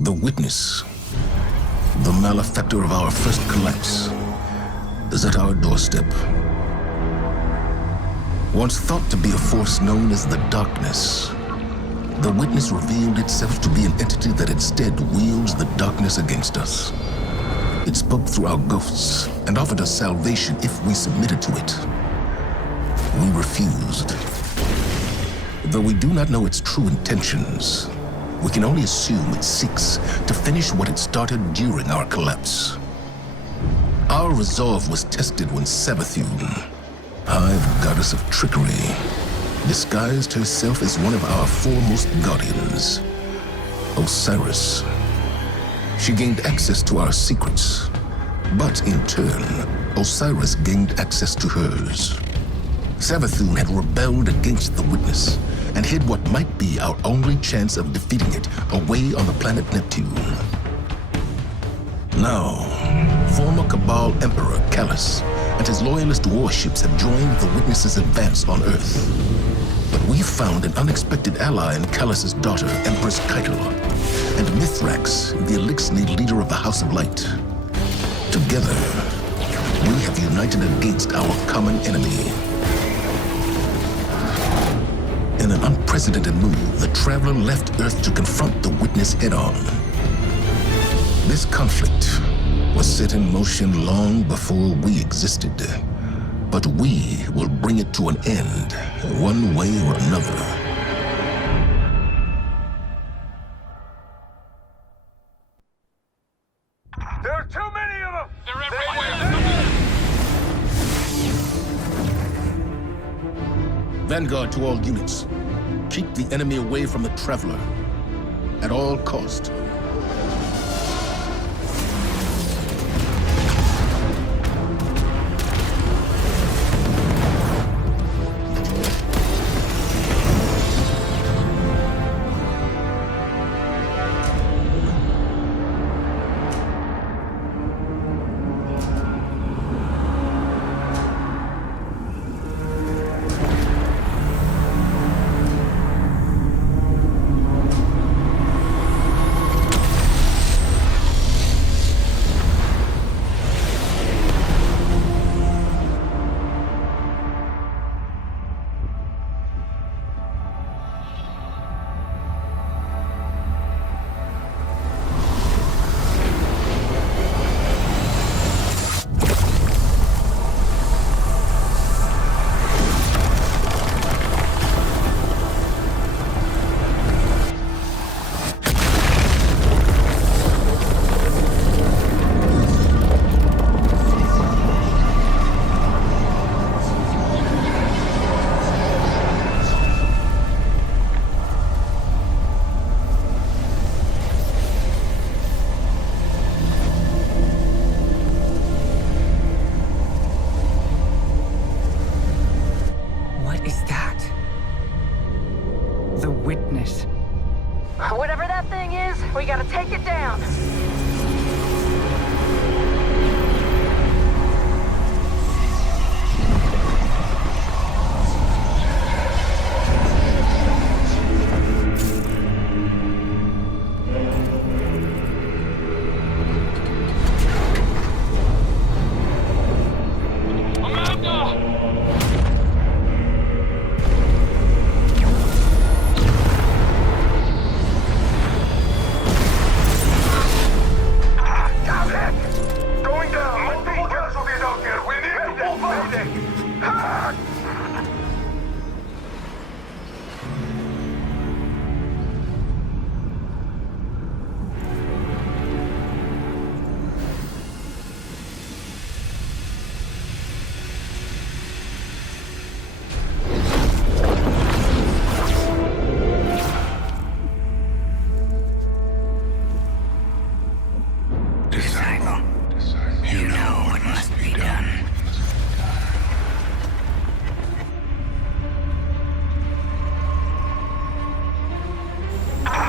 The witness, the malefactor of our first collapse, is at our doorstep. Once thought to be a force known as the darkness, the witness revealed itself to be an entity that instead wields the darkness against us. It spoke through our ghosts and offered us salvation if we submitted to it. We refused. Though we do not know its true intentions, we can only assume it seeks to finish what it started during our collapse. Our resolve was tested when Savathun, Hive goddess of trickery, disguised herself as one of our foremost guardians, Osiris. She gained access to our secrets, but in turn, Osiris gained access to hers. Savathun had rebelled against the witness and hid what might be our only chance of defeating it away on the planet Neptune. Now, former Cabal Emperor Callus and his loyalist warships have joined the witness's advance on Earth. But we found an unexpected ally in Callus's daughter, Empress Keitel, and Mithrax, the Elixni leader of the House of Light. Together, we have united against our common enemy. In an unprecedented move, the Traveler left Earth to confront the Witness head-on. This conflict was set in motion long before we existed, but we will bring it to an end, one way or another. There are too many of them! They're everywhere! Vanguard to all units. Keep the enemy away from the Traveler, at all cost. Whatever that thing is, we gotta take it down.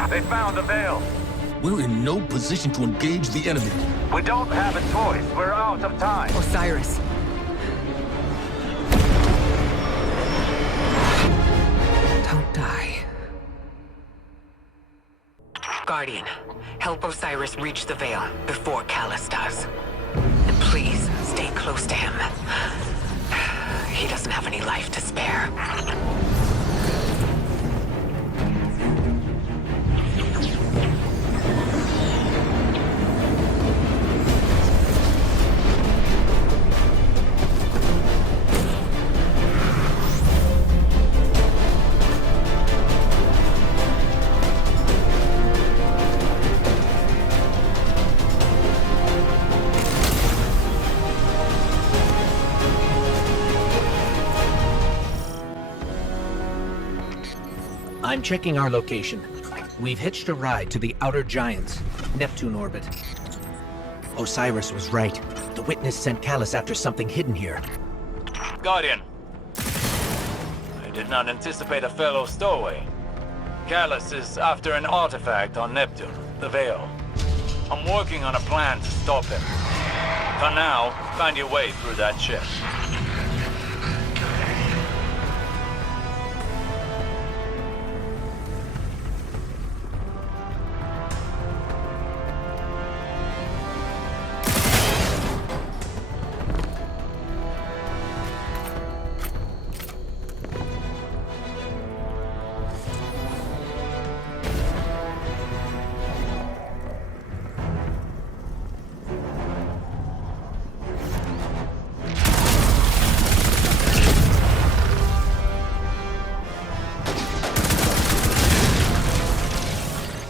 They found the veil. We're in no position to engage the enemy. We don't have a choice. We're out of time. Osiris. Don't die. Guardian, help Osiris reach the Veil before Callus does. And please, stay close to him. He doesn't have any life to spare. I'm checking our location. We've hitched a ride to the Outer Giants, Neptune orbit. Osiris was right. The Witness sent Callus after something hidden here. Guardian. I did not anticipate a fellow stowaway. Callus is after an artifact on Neptune, the Veil. I'm working on a plan to stop him. For now, find your way through that ship.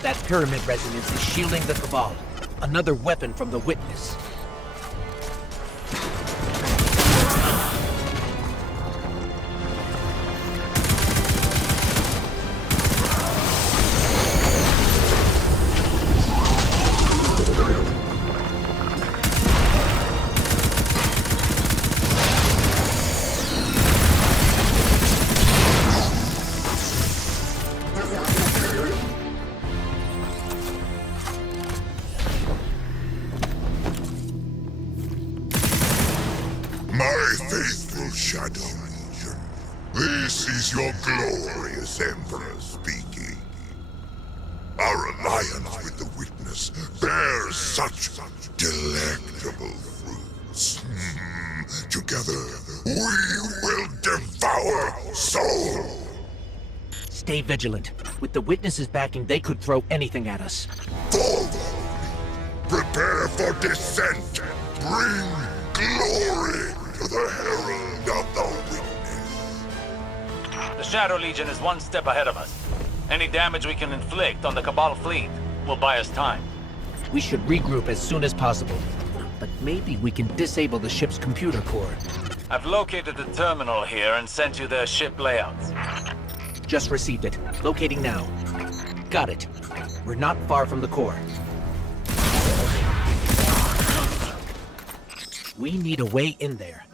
That pyramid resonance is shielding the Cabal. Another weapon from the Witness. My faithful Shadow Legion, this is your glorious Emperor speaking. Our alliance with the Witness bears such delectable fruits. Together, we will devour soul. Stay vigilant. With the Witness's backing, they could throw anything at us. Forward! Prepare for descent! Bring glory to the Herald of the Witness! The Shadow Legion is one step ahead of us. Any damage we can inflict on the Cabal fleet will buy us time. We should regroup as soon as possible. But maybe we can disable the ship's computer core. I've located the terminal here and sent you their ship layouts. Just received it. Locating now. Got it. We're not far from the core. We need a way in there.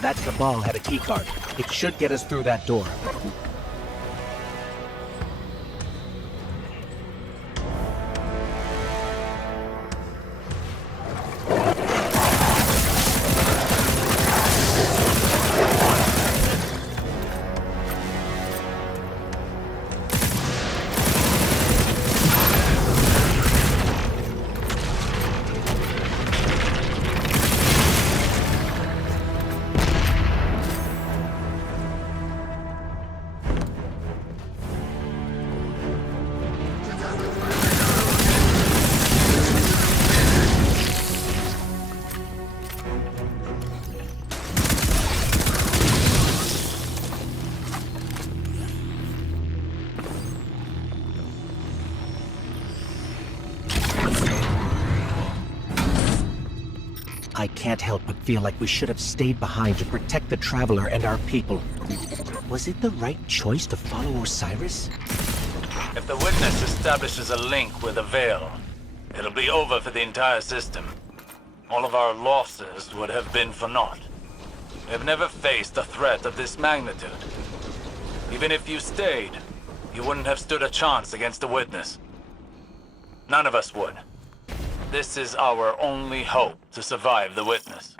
That Cabal had a keycard. It should get us through that door. I can't help but feel like we should have stayed behind to protect the Traveler and our people. Was it the right choice to follow Osiris? If the Witness establishes a link with the Veil, it'll be over for the entire system. All of our losses would have been for naught. We have never faced a threat of this magnitude. Even if you stayed, you wouldn't have stood a chance against the Witness. None of us would. This is our only hope to survive the Witness.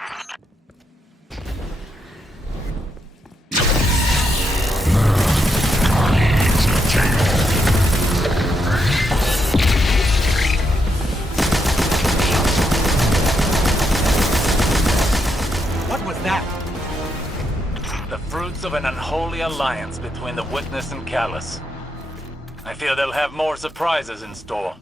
What was that? The fruits of an unholy alliance between the Witness and Callus. I fear they'll have more surprises in store.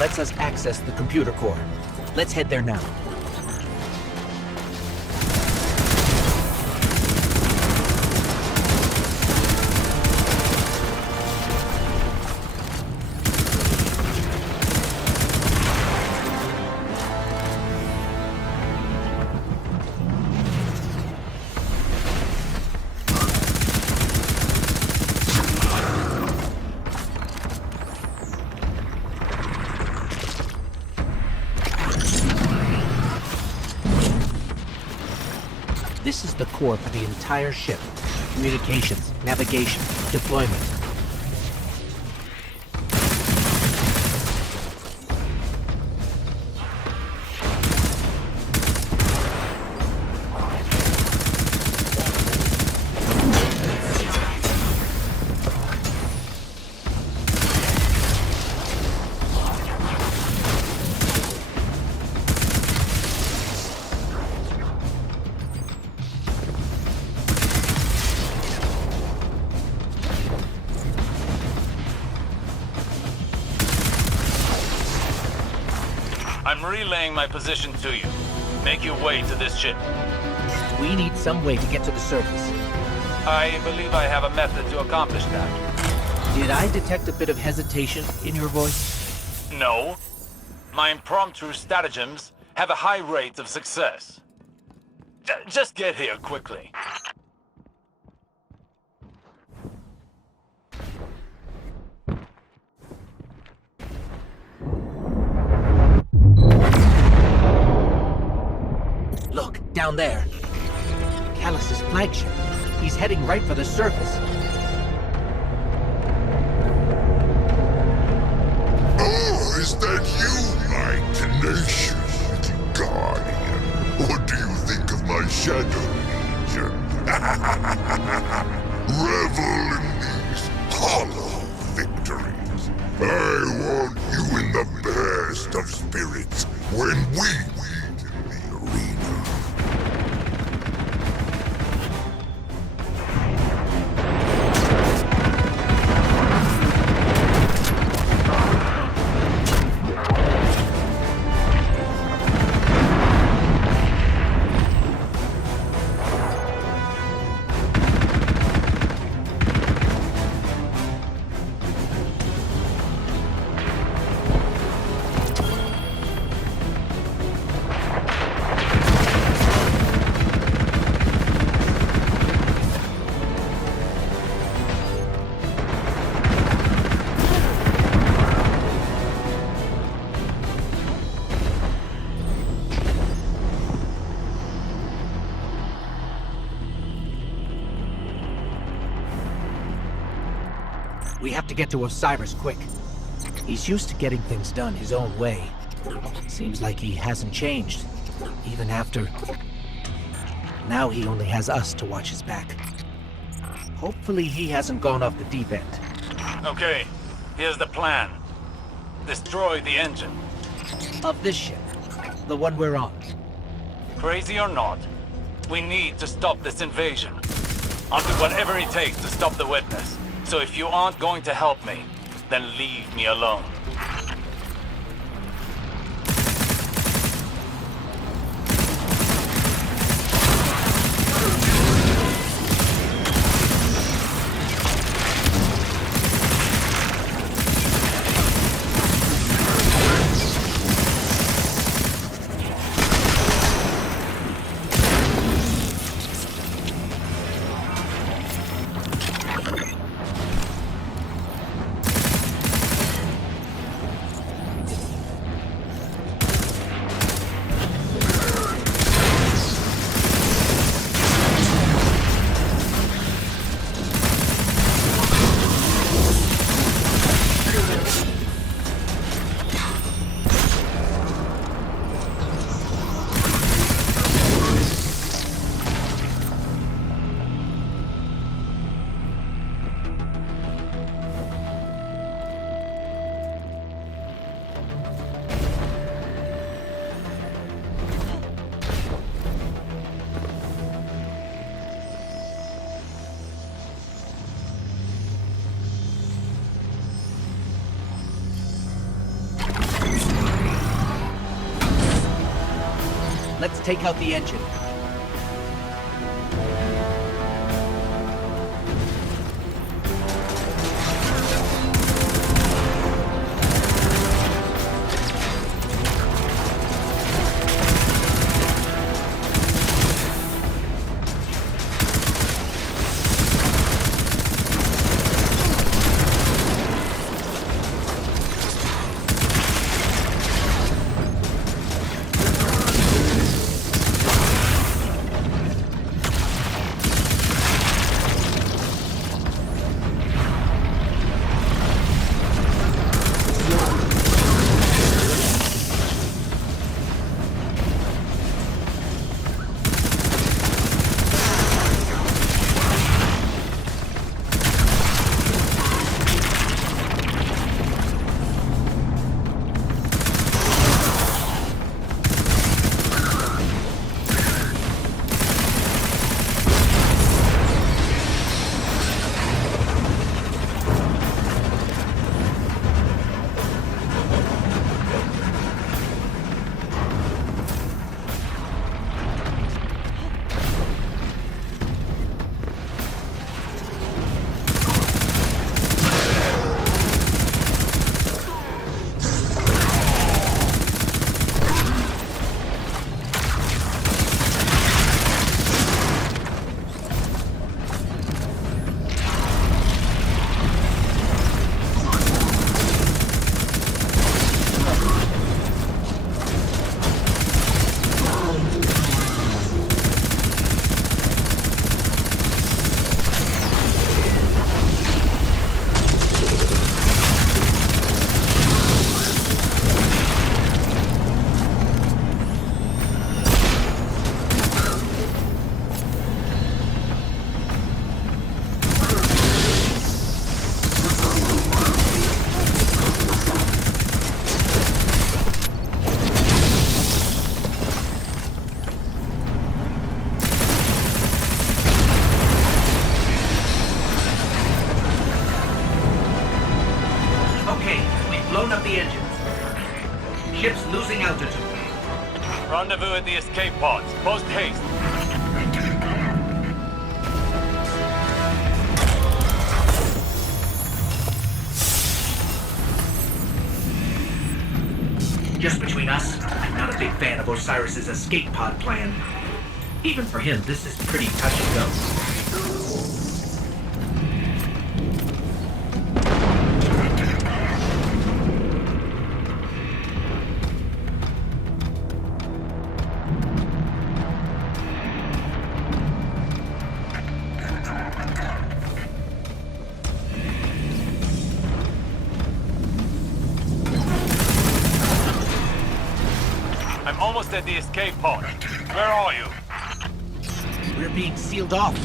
Lets us access the computer core. Let's head there now. This is the core for the entire ship. Communications, navigation, deployment. I'm relaying my position to you. Make your way to this ship. We need some way to get to the surface. I believe I have a method to accomplish that. Did I detect a bit of hesitation in your voice? No. My impromptu stratagems have a high rate of success. Just get here quickly. Look, down there. Callus's flagship. He's heading right for the surface. Oh, is that you, my tenacious little guardian? What do you think of my shadow legion? Revel in these hollow victories. I want you in the best of spirits when we meet in the arena. We have to get to Osiris quick. He's used to getting things done his own way. Seems like he hasn't changed, even after... Now he only has us to watch his back. Hopefully he hasn't gone off the deep end. Okay, here's the plan. Destroy the engine. Of this ship. the one we're on. Crazy or not, we need to stop this invasion. I'll do whatever it takes to stop the witness. So if you aren't going to help me, then leave me alone. Let's take out the engine. Ship's losing altitude. Rendezvous at the escape pods. Post haste. Just between us, I'm not a big fan of Osiris's escape pod plan. Even for him, this is pretty touch and go. I'm almost at the escape pod. Where are you? We're being sealed off.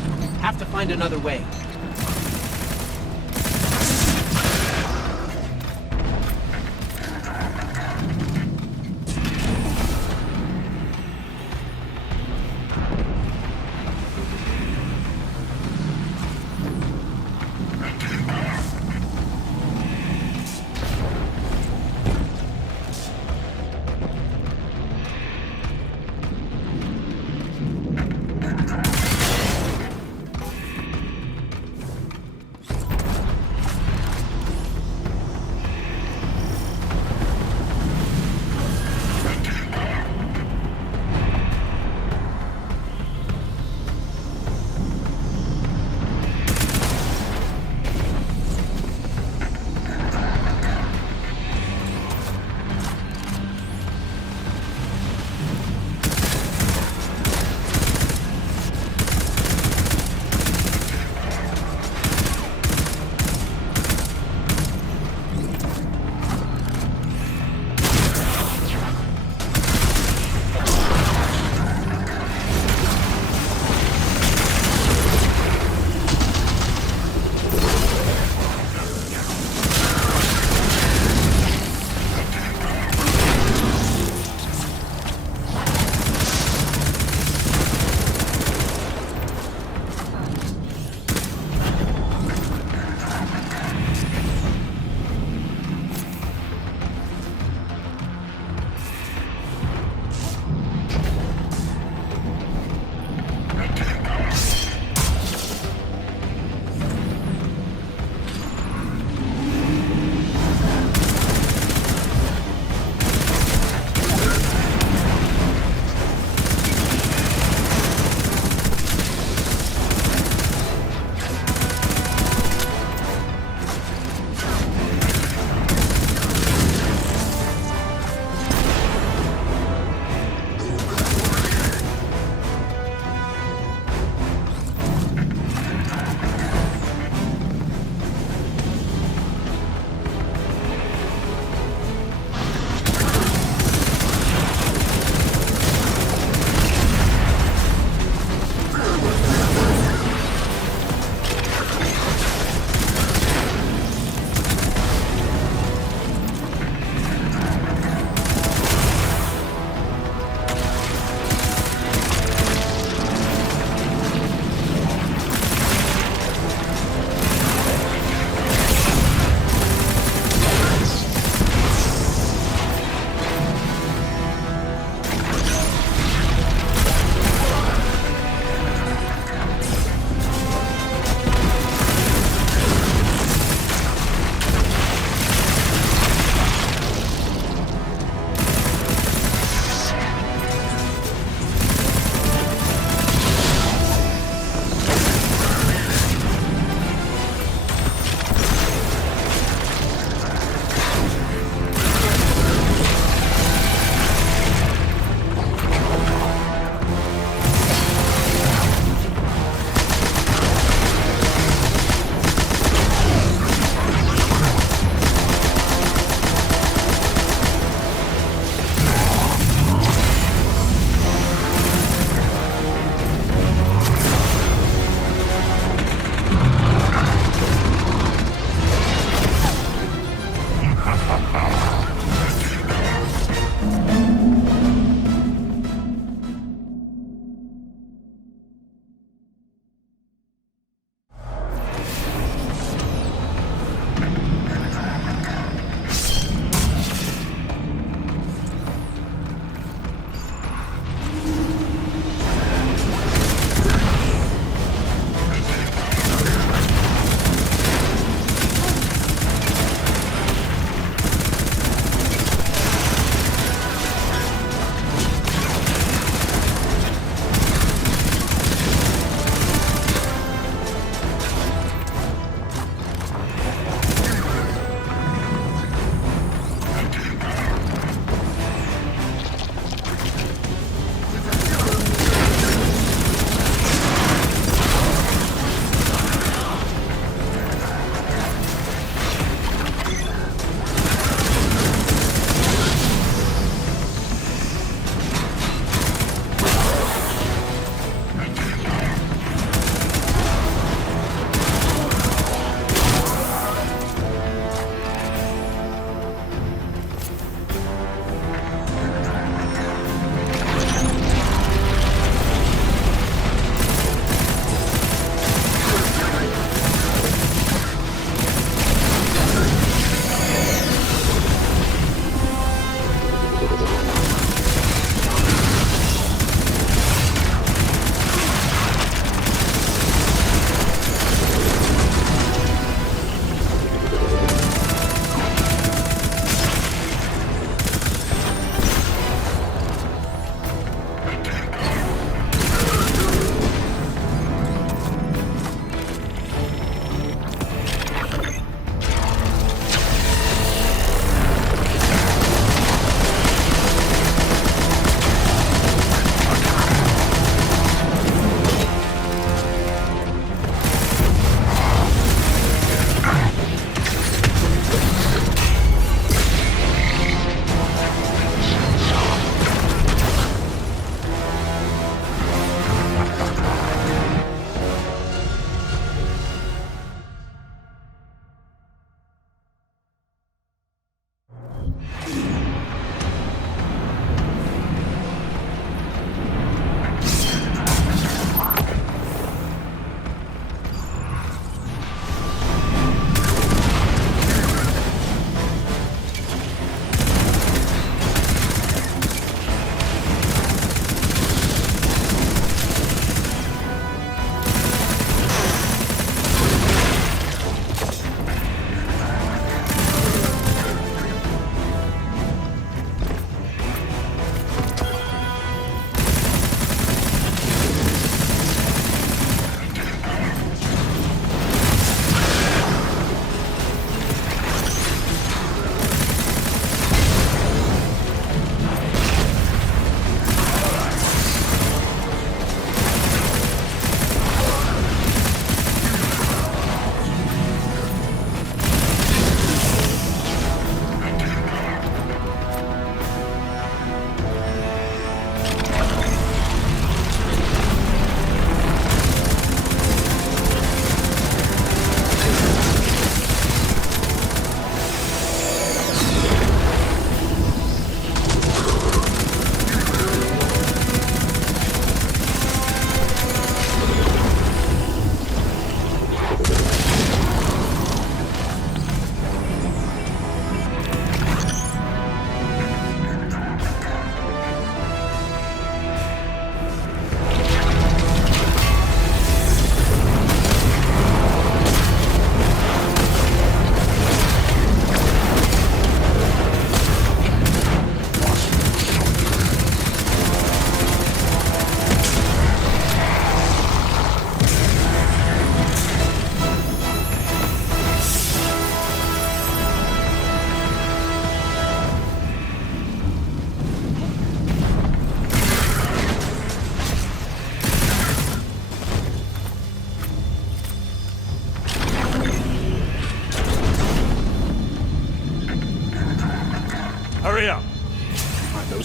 Have to find another way.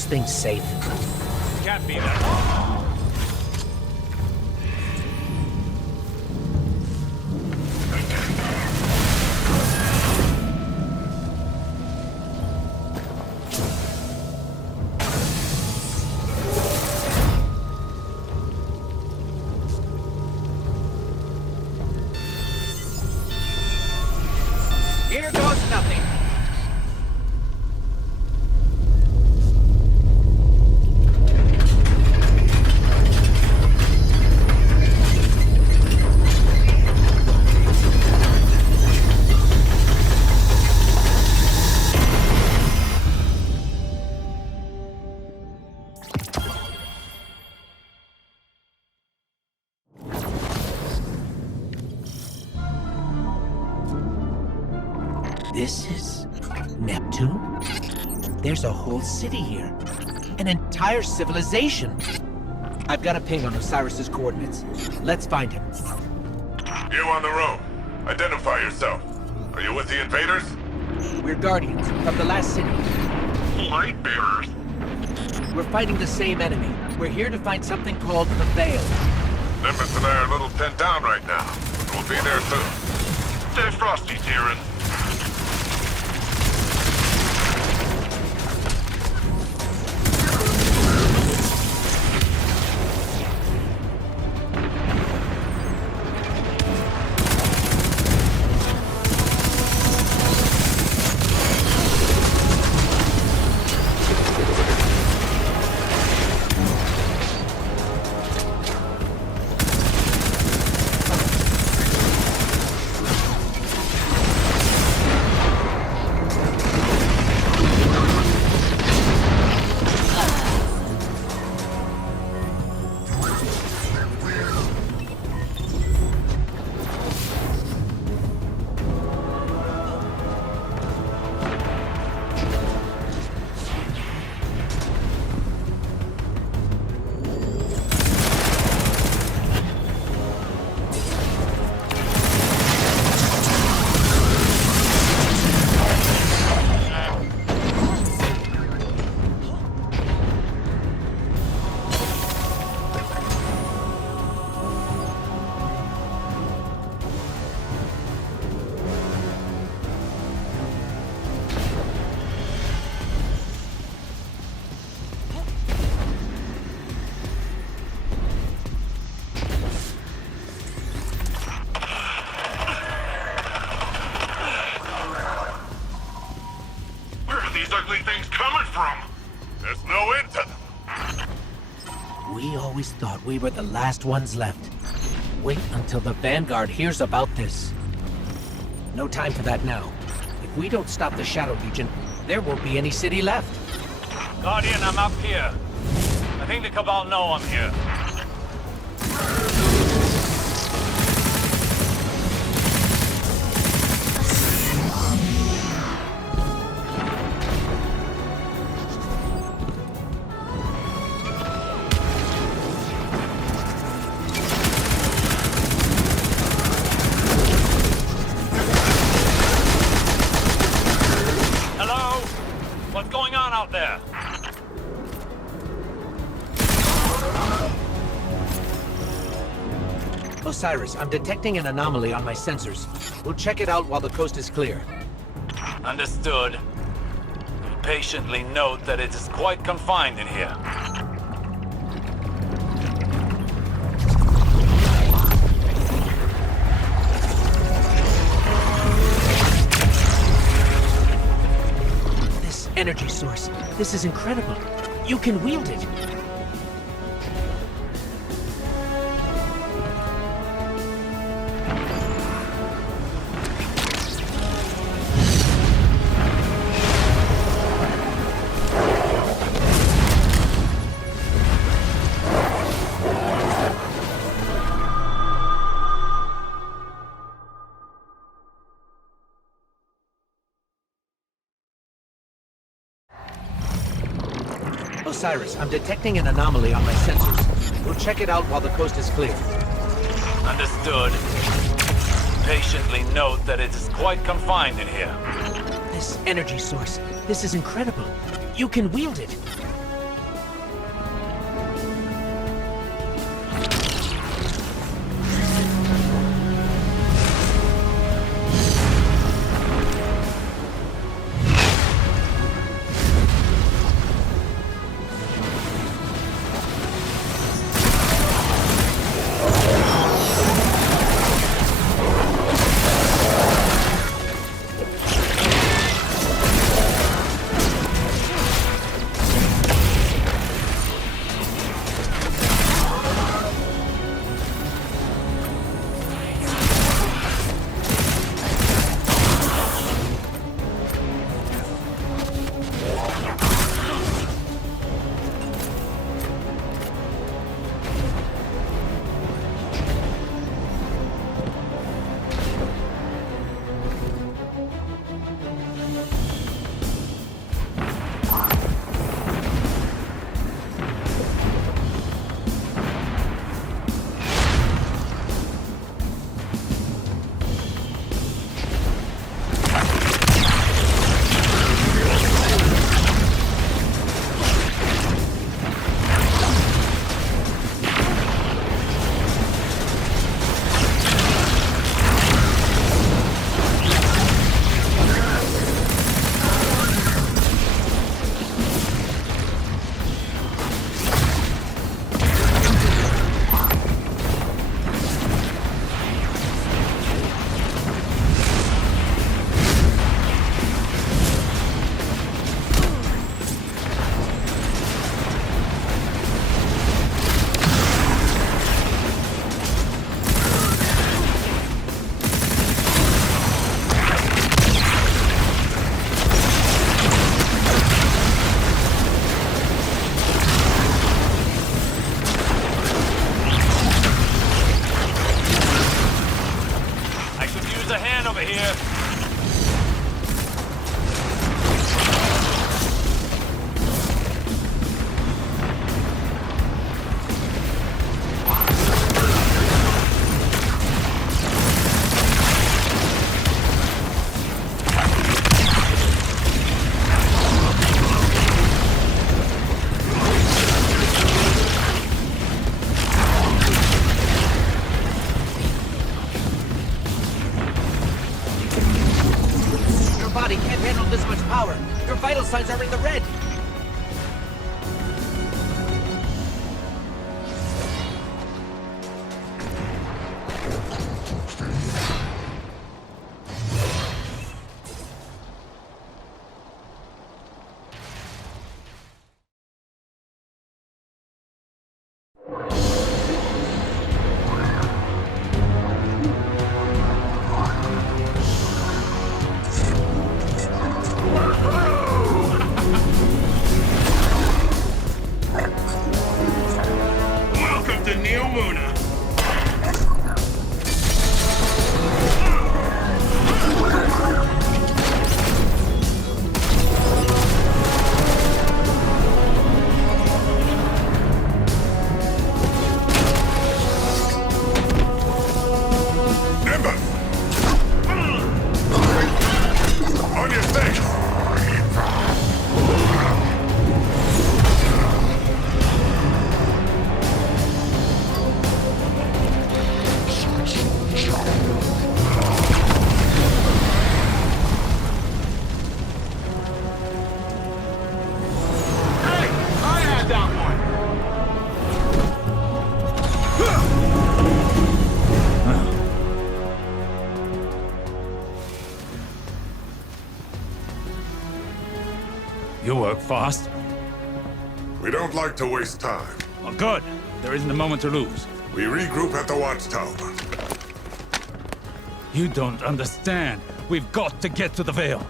those things safe? Can't be that. Here goes nothing. This is Neptune? There's a whole city here. An entire civilization. I've got a ping on Osiris's coordinates. Let's find him. You on the road. Identify yourself. Are you with the invaders? We're guardians of the last city. Light bearers. We're fighting the same enemy. We're here to find something called the Veil. Nimbus and I are a little pinned down right now. We'll be there soon. Stay frosty, Tyrion. We always thought we were the last ones left. Wait until the Vanguard hears about this. No time for that now. If we don't stop the Shadow Legion, there won't be any city left. Guardian, I'm up here. I think the Cabal know I'm here. Hello? What's going on out there? Osiris, I'm detecting an anomaly on my sensors. We'll check it out while the coast is clear. Understood. Patiently note that it is quite confined in here. This energy source, this is incredible. You can wield it. Osiris, I'm detecting an anomaly on my sensors. We'll check it out while the coast is clear. Understood. Patiently note that it is quite confined in here. This energy source, this is incredible. You can wield it. in the red! Welcome to Neo Luna. Ember! On your face! Hey, I had that one. You work fast. We don't like to waste time. Well, good. There isn't a moment to lose. We regroup at the watchtower. You don't understand. We've got to get to the Veil.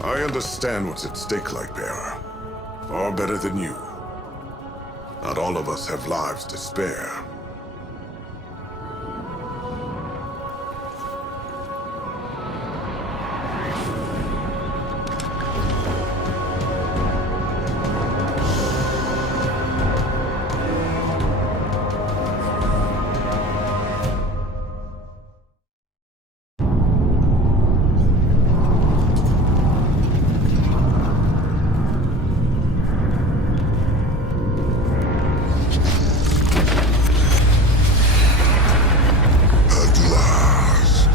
I understand what's at stake, Lightbearer. Far better than you. Not all of us have lives to spare. At last,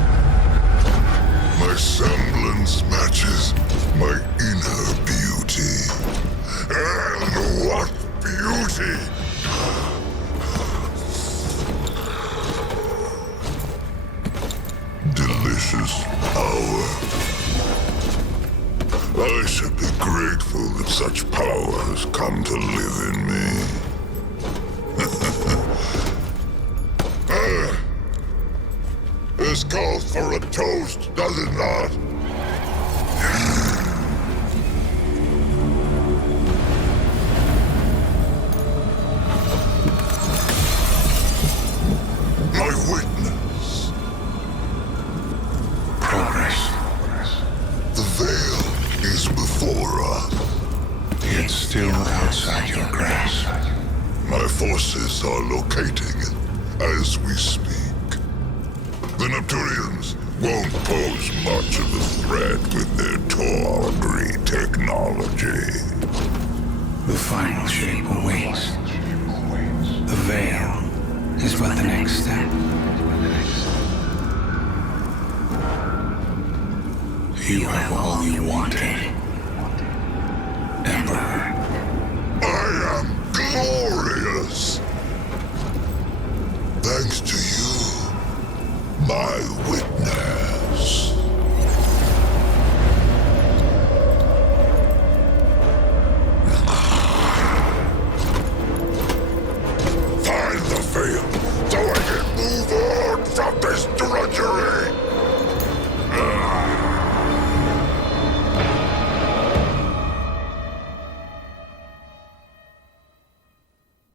my semblance matches my inner beauty. And what beauty! Delicious power. I should be grateful that such power has come to live in me. This calls for a toast, does it not? My witness. Progress. The veil is before us. Yet still outside your grasp. My forces are locating it as we speak. The Neptunians won't pose much of a threat with their tawdry technology. The final shape awaits. The veil is but the next step. You have all you wanted, Emperor. I am glorious! Thanks to you, my